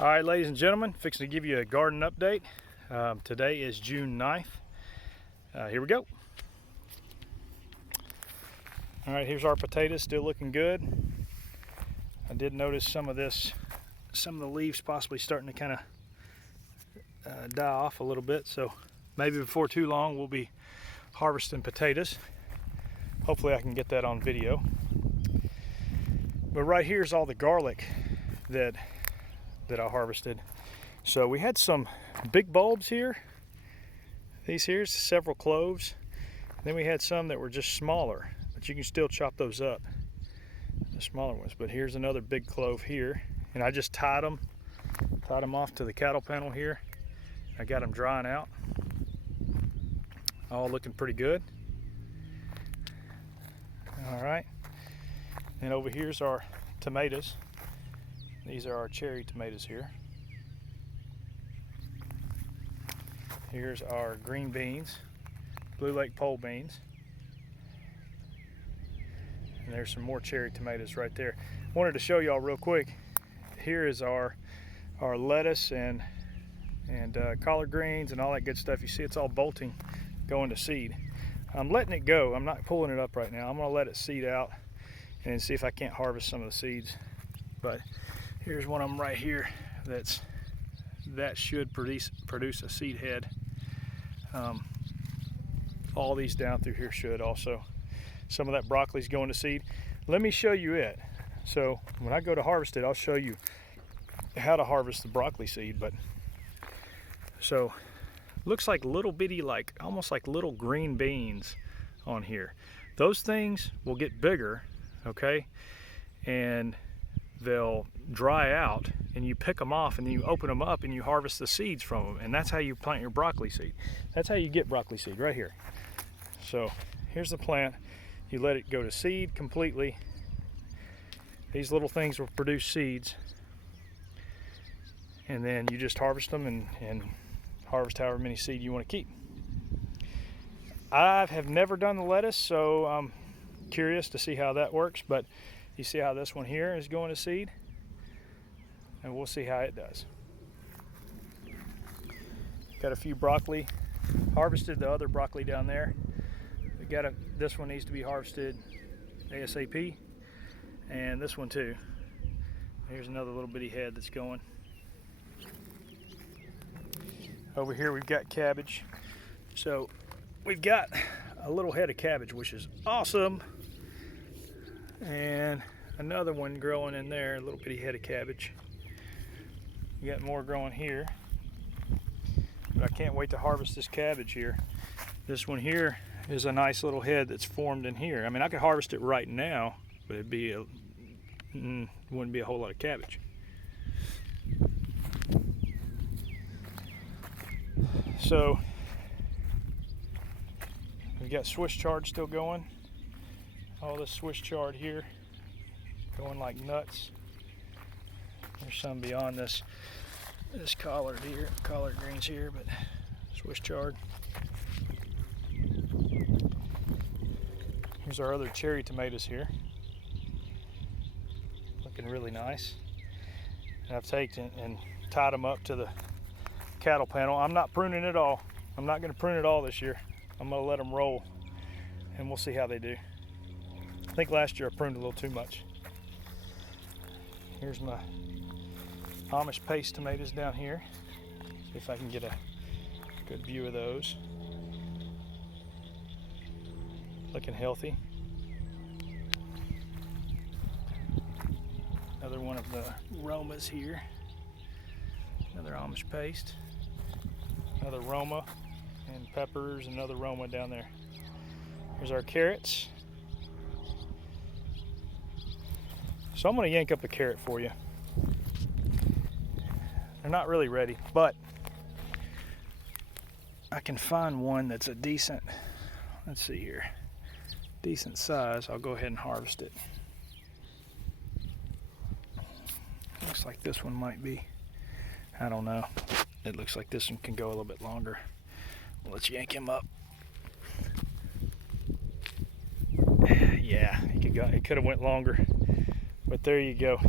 All right, ladies and gentlemen, fixing to give you a garden update. Today is June 9th. Here we go. All right, here's our potatoes, still looking good. I did notice some of the leaves possibly starting to kind of die off a little bit, so maybe before too long we'll be harvesting potatoes. Hopefully I can get that on video. But right here's all the garlic that I harvested. So we had some big bulbs here. These here's several cloves. Then we had some that were just smaller, but you can still chop those up, the smaller ones. But here's another big clove here, and I just tied them off to the cattle panel here. I got them drying out, all looking pretty good. All right, and over here's our tomatoes. These are our cherry tomatoes here. Here's our green beans, Blue Lake pole beans. And there's some more cherry tomatoes right there. Wanted to show y'all real quick. Here is our lettuce and collard greens and all that good stuff. You see it's all bolting, going to seed. I'm letting it go. I'm not pulling it up right now. I'm gonna let it seed out and then see if I can't harvest some of the seeds. But here's one of them right here that should produce a seed head. All these down through here should also. Some of that broccoli's going to seed. Let me show you it. So when I go to harvest it, I'll show you how to harvest the broccoli seed. But so looks like little bitty, like almost like little green beans on here. Those things will get bigger, okay, and they'll dry out, and you pick them off and then you open them up and you harvest the seeds from them, and that's how you plant your broccoli seed. That's how you get broccoli seed, right here. So here's the plant. You let it go to seed completely. These little things will produce seeds, and then you just harvest them and harvest however many seed you want to keep. I have never done the lettuce, so I'm curious to see how that works, but you see how this one here is going to seed, and we'll see how it does. Got a few broccoli, harvested the other broccoli down there. This one needs to be harvested ASAP, and this one too. Here's another little bitty head that's going. Over here we've got cabbage. So we've got a little head of cabbage, which is awesome. And another one growing in there, a little bitty head of cabbage. We got more growing here. But I can't wait to harvest this cabbage here. This one here is a nice little head that's formed in here. I mean, I could harvest it right now, but wouldn't be a whole lot of cabbage. So we've got Swiss chard still going. All this Swiss chard here going like nuts. There's some beyond this collard here, collard greens here, but Swiss chard. Here's our other cherry tomatoes here. Looking really nice. And I've taken and tied them up to the cattle panel. I'm not pruning it all. I'm not going to prune it all this year. I'm going to let them roll, and we'll see how they do. I think last year I pruned a little too much. Here's my Amish paste tomatoes down here. See if I can get a good view of those. Looking healthy. Another one of the Romas here. Another Amish paste. Another Roma and peppers, another Roma down there. Here's our carrots. So I'm going to yank up a carrot for you. They're not really ready, but I can find one that's a decent, let's see here, decent size. I'll go ahead and harvest it. Looks like this one might be, I don't know. It looks like this one can go a little bit longer. Let's yank him up. Yeah, it could have went longer, but there you go.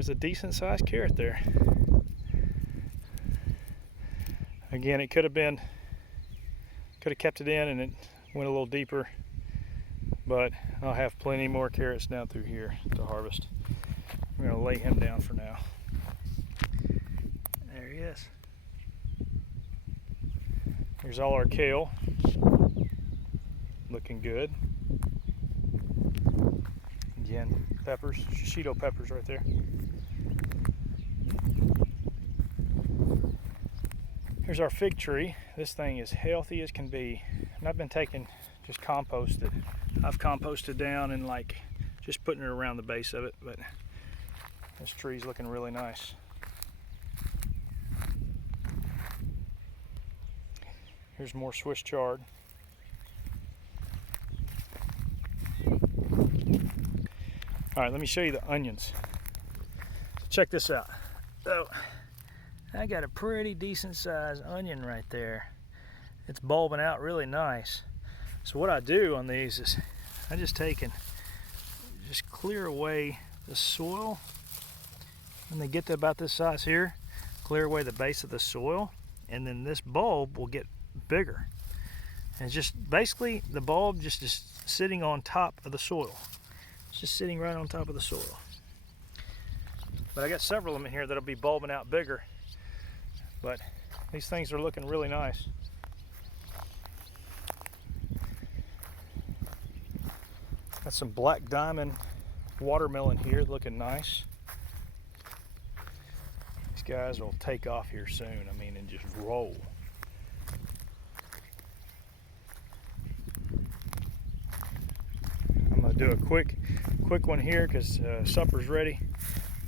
There's a decent sized carrot there. Again, it could have kept it in and it went a little deeper, but I'll have plenty more carrots down through here to harvest. I'm going to lay him down for now. There he is. Here's all our kale. Looking good. Again, peppers, shishito peppers right there. Here's our fig tree. This thing is healthy as can be. And I've been taking just compost that I've composted down and like just putting it around the base of it, but this tree's looking really nice. Here's more Swiss chard. All right, let me show you the onions. Check this out. So, I got a pretty decent sized onion right there. It's bulbing out really nice. So what I do on these is I just take and just clear away the soil. When they get to about this size here, clear away the base of the soil, and then this bulb will get bigger. And it's just basically the bulb just is sitting on top of the soil. It's just sitting right on top of the soil. But I got several of them in here that'll be bulbing out bigger. But these things are looking really nice. Got some black diamond watermelon here looking nice. These guys will take off here soon, I mean, and just roll. I'm gonna do a quick one here because supper's ready.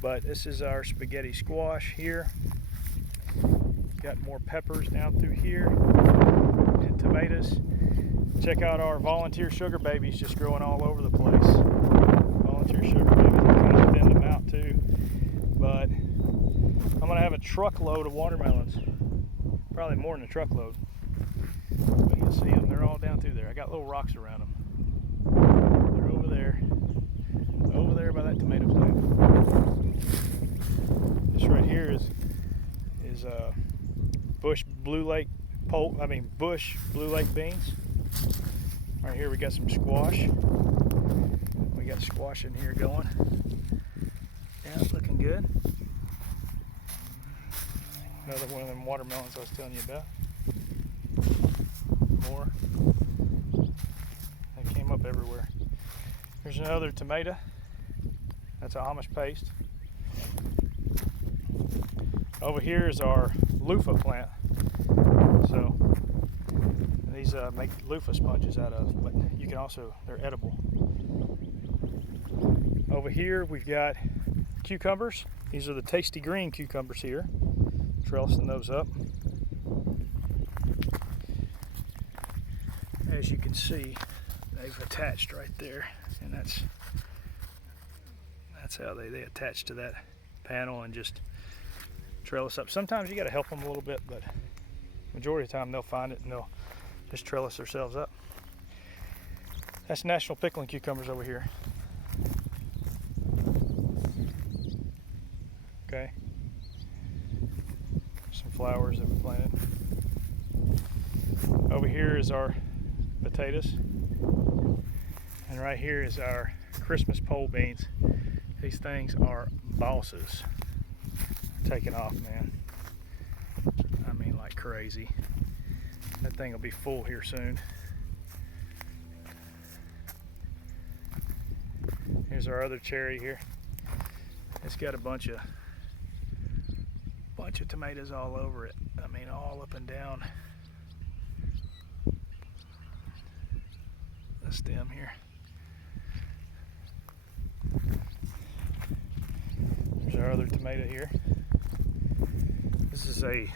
But this is our spaghetti squash here. Got more peppers down through here and tomatoes. Check out our volunteer sugar babies just growing all over the place. Volunteer sugar babies, I kind of thinned them out too. But I'm gonna have a truckload of watermelons. Probably more than a truckload. But you'll see them, they're all down through there. I got little rocks around them. They're over there by that tomato plant. This right here is Bush Blue Lake beans. Right here we got some squash. We got squash in here going. Yeah, it's looking good. Another one of them watermelons I was telling you about. More. They came up everywhere. Here's another tomato. That's an Amish paste. Over here is our loofah plant. So these make loofah sponges out of, but you can also, they're edible. Over here we've got cucumbers. These are the tasty green cucumbers here. Trellising those up. As you can see, they've attached right there, and that's how they attach to that panel and just trellis up. Sometimes you got to help them a little bit, but majority of the time they'll find it and they'll just trellis themselves up. That's national pickling cucumbers over here. Okay. Some flowers that we planted. Over here is our potatoes. And right here is our Christmas pole beans. These things are bosses. Taking off, man. I mean, like crazy. That thing will be full here soon. Here's our other cherry here. It's got a bunch of tomatoes all over it. I mean, all up and down the stem here. There's our other tomato here. This is a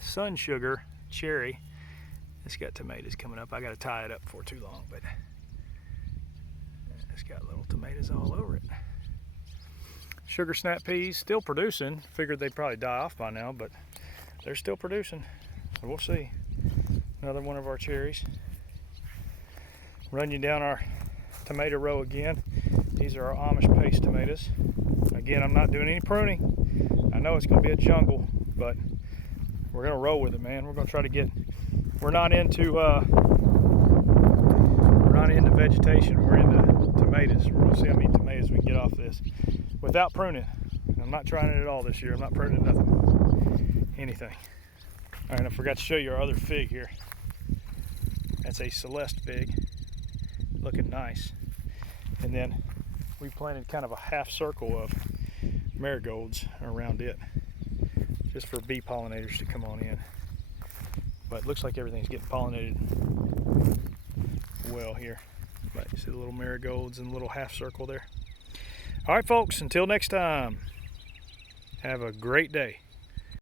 sun sugar cherry. It's got tomatoes coming up. I got to tie it up before too long, but it's got little tomatoes all over it. Sugar snap peas still producing. Figured they'd probably die off by now, but they're still producing. So we'll see. Another one of our cherries. Run you down our tomato row again. These are our Amish paste tomatoes. Again, I'm not doing any pruning. I know it's going to be a jungle, but we're going to roll with it, man. We're going to try to get, we're not into vegetation, we're into tomatoes. We're going to see how many tomatoes we can get off this without pruning. I'm not trying it at all this year. I'm not pruning nothing, anything. All right, I forgot to show you our other fig here. That's a Celeste fig, looking nice. And then we planted kind of a half circle of marigolds around it, just for bee pollinators to come on in. But it looks like everything's getting pollinated well here. But you see the little marigolds and the little half circle there. All right, folks, until next time, have a great day.